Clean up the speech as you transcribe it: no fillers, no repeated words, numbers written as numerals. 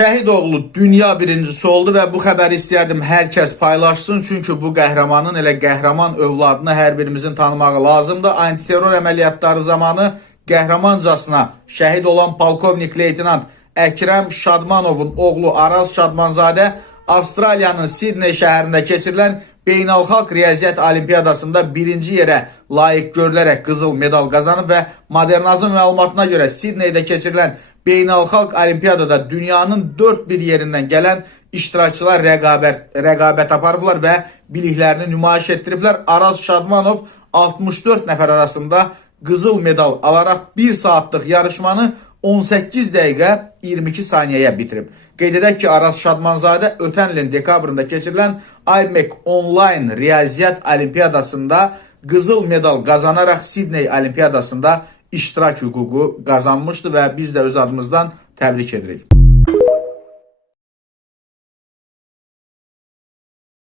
Şəhidoğlu dünya birincisi oldu və bu xəbəri istəyərdim hər kəs paylaşsın. Çünki bu qəhrəmanın elə qəhrəman övladını hər birimizin tanımağı lazımdır. Antiterror əməliyyatları zamanı qəhrəmancasına şəhid olan polkovnik leytenant Əkrəm Şadmanovun oğlu Araz Şadmanzadə Avstraliyanın Sidney şəhərində keçirilən Beynəlxalq Riyaziyyat Olimpiyadasında birinci yerə layiq görülərək qızıl medal qazanıb və Modernazın məlumatına görə Sidneydə keçirilən Beynəlxalq Olimpiyadada dünyanın dörd bir yerindən gələn iştirakçılar rəqabət aparıblar və biliklərini nümayiş etdiriblər. Araz Şadmanov 64 nəfər arasında qızıl medal alaraq 1 saatlıq yarışmanı 18 dəqiqə 22 saniyəyə bitirib. Qeyd edək ki, Araz Şadmanzadə ötən ilin dekabrında keçirilən IMEC Online Riyaziyyat Olimpiyadasında qızıl medal qazanaraq Sidney Olimpiyadasında iştirak hüququ qazanmışdı və biz də öz adımızdan təbrik edirik.